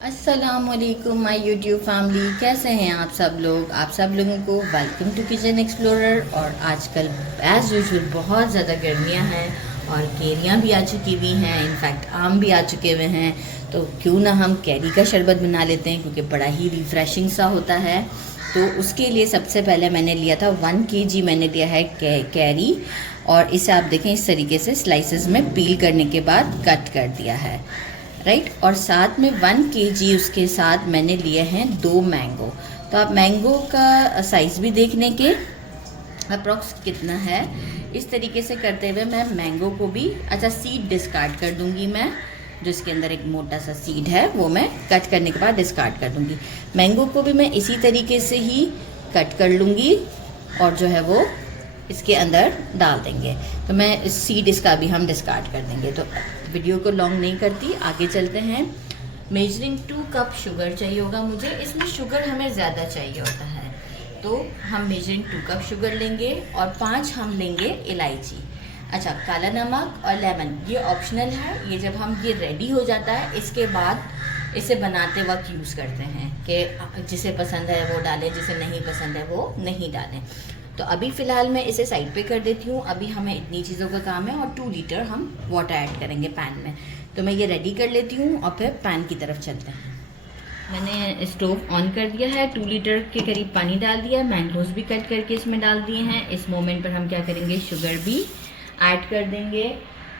अस्सलामुअलैकुम my YouTube family, कैसे हैं आप सब लोग। आप सब लोगों को वेलकम टू किचन एक्सप्लोरर। और आजकल एज़ यूजुअल बहुत ज़्यादा गर्मियां हैं और केरियां भी आ चुकी हुई हैं, इनफैक्ट आम भी आ चुके हुए हैं। तो क्यों ना हम कैरी का शरबत बना लेते हैं, क्योंकि बड़ा ही रिफ़्रेशिंग सा होता है। तो उसके लिए सबसे पहले मैंने लिया था 1 kg मैंने लिया है कैरी, और इसे आप देखें इस तरीके से स्लाइसेस में पील करने के बाद कट कर दिया है, राइट। और साथ में 1 kg उसके साथ मैंने लिए हैं 2 मैंगो। तो आप मैंगो का साइज़ भी देख लें कि अप्रॉक्स कितना है। इस तरीके से करते हुए मैं मैंगो को भी सीड डिस्कार्ड कर दूंगी। मैं जो इसके अंदर एक मोटा सा सीड है वो मैं कट करने के बाद डिस्कार्ड कर दूंगी। मैंगो को भी मैं इसी तरीके से ही कट कर लूँगी और जो है वो इसके अंदर डाल देंगे। तो मैं सीड इसका भी हम डिस्कार्ड कर देंगे। तो वीडियो को लॉन्ग नहीं करती, आगे चलते हैं। मेजरिंग 2 कप शुगर चाहिए होगा मुझे। इसमें शुगर हमें ज़्यादा चाहिए होता है, तो हम मेजरिंग 2 कप शुगर लेंगे और 5 हम लेंगे इलायची। अच्छा, काला नमक और लेमन ये ऑप्शनल है। ये जब हम ये रेडी हो जाता है इसके बाद इसे बनाते वक्त यूज़ करते हैं कि जिसे पसंद है वो डालें, जिसे नहीं पसंद है वो नहीं डालें। तो अभी फ़िलहाल मैं इसे साइड पे कर देती हूँ। अभी हमें इतनी चीज़ों का काम है और 2 लीटर हम वाटर ऐड करेंगे पैन में। तो मैं ये रेडी कर लेती हूँ और फिर पैन की तरफ चलते हैं। मैंने स्टोव ऑन कर दिया है, 2 लीटर के करीब पानी डाल दिया, मैंगोज़ भी कट करके इसमें डाल दिए हैं। इस मोमेंट पर हम क्या करेंगे, शुगर भी ऐड कर देंगे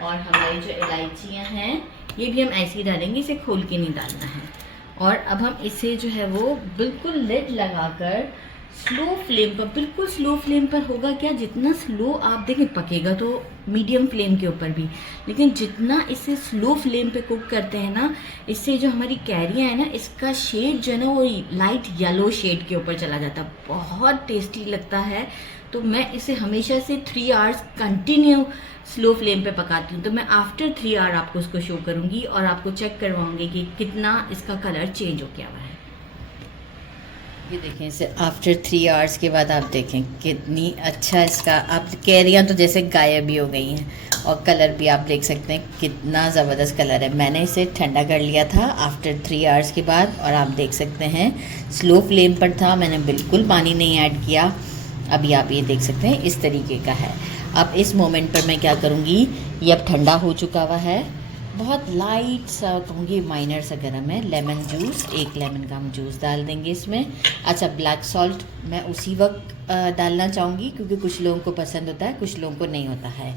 और हमारी जो इलायचियाँ हैं ये भी हम ऐसे ही डालेंगे, इसे खोल के नहीं डालना है। और अब हम इसे जो है वो बिल्कुल लिड लगाकर स्लो फ्लेम पर, बिल्कुल स्लो फ्लेम पर होगा क्या, जितना स्लो आप देखें पकेगा तो मीडियम फ्लेम के ऊपर भी, लेकिन जितना इसे स्लो फ्लेम पे कुक करते हैं ना, इससे जो हमारी कैरियाँ है ना, इसका शेड जो है ना वो लाइट येलो शेड के ऊपर चला जाता है, बहुत टेस्टी लगता है। तो मैं इसे हमेशा से 3 आवर्स कंटिन्यू स्लो फ्लेम पे पकाती हूँ। तो मैं आफ्टर 3 आवर आपको उसको शो करूँगी और आपको चेक करवाऊँगी कि कितना इसका कलर चेंज हो गया हुआ है। ये देखें, इसे आफ्टर 3 आवर्स के बाद आप देखें कितनी अच्छा इसका, आप कैरियाँ तो जैसे गायब ही हो गई हैं और कलर भी आप देख सकते हैं कितना ज़बरदस्त कलर है। मैंने इसे ठंडा कर लिया था आफ्टर 3 आवर्स के बाद और आप देख सकते हैं स्लो फ्लेम पर था, मैंने बिल्कुल पानी नहीं ऐड किया। अभी आप ये देख सकते हैं इस तरीके का है। अब इस मोमेंट पर मैं क्या करूँगी, ये अब ठंडा हो चुका हुआ है, बहुत लाइट सा कहूँगी माइनर सा गर्म है। लेमन जूस, 1 लेमन का हम जूस डाल देंगे इसमें। अच्छा, ब्लैक सॉल्ट मैं उसी वक्त डालना चाहूँगी क्योंकि कुछ लोगों को पसंद होता है, कुछ लोगों को नहीं होता है।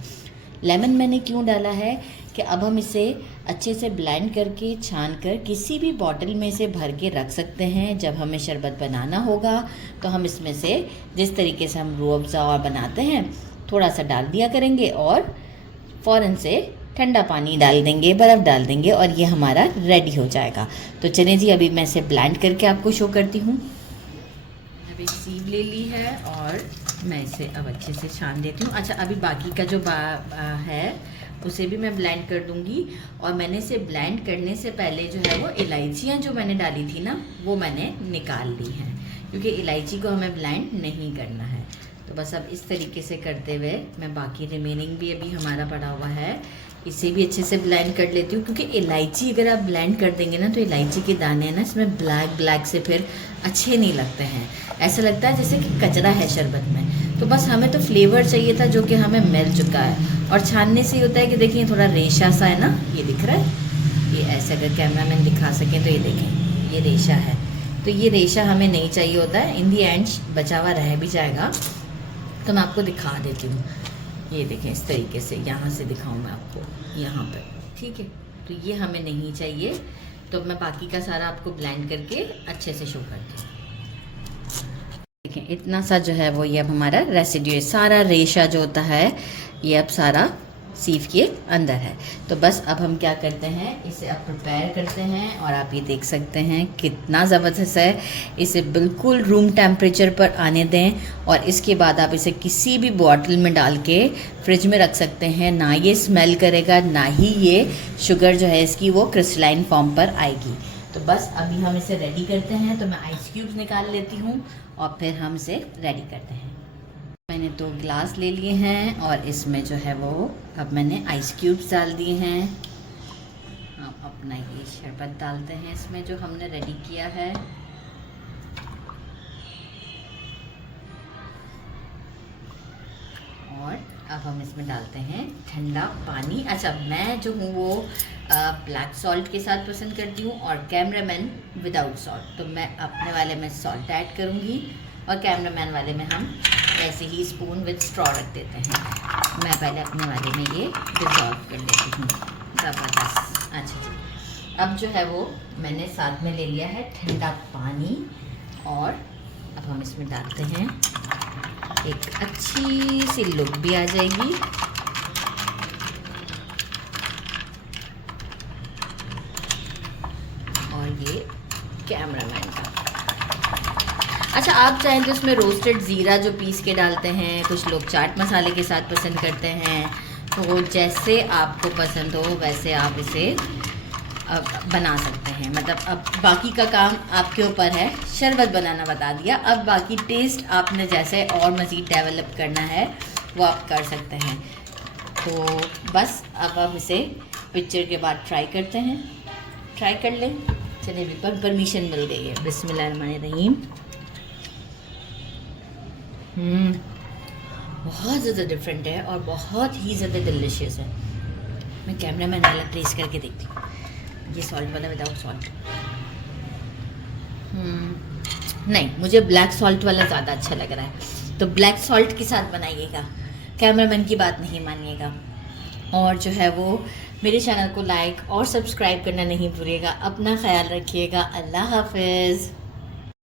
लेमन मैंने क्यों डाला है कि अब हम इसे अच्छे से ब्लेंड करके छान कर किसी भी बॉटल में से भर के रख सकते हैं। जब हमें शरबत बनाना होगा तो हम इसमें से जिस तरीके से हम रूह अफ़ज़ा और बनाते हैं थोड़ा सा डाल दिया करेंगे और फ़ौरन से ठंडा पानी डाल देंगे, बर्फ़ डाल देंगे और ये हमारा रेडी हो जाएगा। तो चलें जी, अभी मैं इसे ब्लेंड करके आपको शो करती हूँ। अभी सीव ले ली है और मैं इसे अब अच्छे से छान देती हूँ। अच्छा, अभी बाकी का जो है उसे भी मैं ब्लेंड कर दूँगी। और मैंने इसे ब्लेंड करने से पहले जो है वो इलायचियाँ जो मैंने डाली थी ना वो मैंने निकाल ली हैं, क्योंकि इलायची को हमें ब्लेंड नहीं करना है। तो बस अब इस तरीके से करते हुए मैं बाकी रिमेनिंग भी अभी हमारा पड़ा हुआ है इसे भी अच्छे से ब्लेंड कर लेती हूँ। क्योंकि इलायची अगर आप ब्लेंड कर देंगे ना तो इलायची के दाने हैं ना इसमें ब्लैक से फिर अच्छे नहीं लगते हैं, ऐसा लगता है जैसे कि कचरा है शरबत में। तो बस हमें तो फ्लेवर चाहिए था जो कि हमें मिल चुका है। और छानने से होता है कि देखिए थोड़ा रेशा सा है ना, ये दिख रहा है, ये ऐसे अगर कैमरा मैन दिखा सकें तो ये देखें ये रेशा है। तो ये रेशा हमें नहीं चाहिए होता है, इन दी एंड बचा हुआ रह भी जाएगा। तो मैं आपको दिखा देती हूँ, ये देखें इस तरीके से, यहाँ से दिखाऊँ मैं आपको यहाँ पर, ठीक है। तो ये हमें नहीं चाहिए, तो मैं बाकी का सारा आपको ब्लेंड करके अच्छे से शो करती हूँ। देखें इतना सा जो है वो ये अब हमारा रेसिड्यू है, सारा रेशा जो होता है ये अब सारा सीव के अंदर है। तो बस अब हम क्या करते हैं, इसे अब प्रिपेयर करते हैं और आप ये देख सकते हैं कितना ज़बरदस्त है। इसे बिल्कुल रूम टेम्परेचर पर आने दें और इसके बाद आप इसे किसी भी बॉटल में डाल के फ्रिज में रख सकते हैं। ना ये स्मेल करेगा, ना ही ये शुगर जो है इसकी वो क्रिस्टलाइन फॉर्म पर आएगी। तो बस अभी हम इसे रेडी करते हैं। तो मैं आइस क्यूब्स निकाल लेती हूँ और फिर हम इसे रेडी करते हैं। मैंने 2 ग्लास ले लिए हैं और इसमें जो है वो अब मैंने आइस क्यूब्स डाल दिए हैं। आप अपना ये शरबत डालते हैं इसमें जो हमने रेडी किया है। और अब हम इसमें डालते हैं ठंडा पानी। अच्छा, मैं जो हूँ वो ब्लैक सॉल्ट के साथ पसंद करती हूँ और कैमरामैन विदाउट सॉल्ट, तो मैं अपने वाले में सॉल्ट ऐड करूँगी और कैमरामैन वाले में हम ऐसे ही स्पून विद स्ट्रॉ रख देते हैं। मैं पहले अपने वाले में ये डिज़ोल्व कर लेती हूँ। ज़बरदस्त। अच्छा जी, अब जो है वो मैंने साथ में ले लिया है ठंडा पानी और अब हम इसमें डालते हैं, एक अच्छी सी लुक भी आ जाएगी। और ये कैमरामैन का। अच्छा, आप चाहें तो इसमें रोस्टेड ज़ीरा जो पीस के डालते हैं, कुछ लोग चाट मसाले के साथ पसंद करते हैं, तो जैसे आपको पसंद हो वैसे आप इसे अब बना सकते हैं। मतलब अब बाकी का काम आपके ऊपर है। शरबत बनाना बता दिया, अब बाकी टेस्ट आपने जैसे और मज़ीद डेवलप करना है वो आप कर सकते हैं। तो बस अब हम इसे पिक्चर के बाद ट्राई करते हैं। ट्राई कर लें। चलिए, भी परमिशन मिल गई है। बिस्मिल्लाहिर्रहमानिर्रहीम। बहुत ज़्यादा डिफरेंट है और बहुत ही ज़्यादा डिलीशियस है। मैं कैमरामैन वाला टेस्ट करके देखती हूँ, ये सॉल्ट वाला विदाउट सॉल्ट। नहीं, मुझे ब्लैक सॉल्ट वाला ज़्यादा अच्छा लग रहा है, तो ब्लैक सॉल्ट के साथ बनाइएगा, कैमरामैन की बात नहीं मानिएगा। और जो है वो मेरे चैनल को लाइक और सब्सक्राइब करना नहीं भूलिएगा। अपना ख्याल रखिएगा। अल्लाह हाफ़िज़।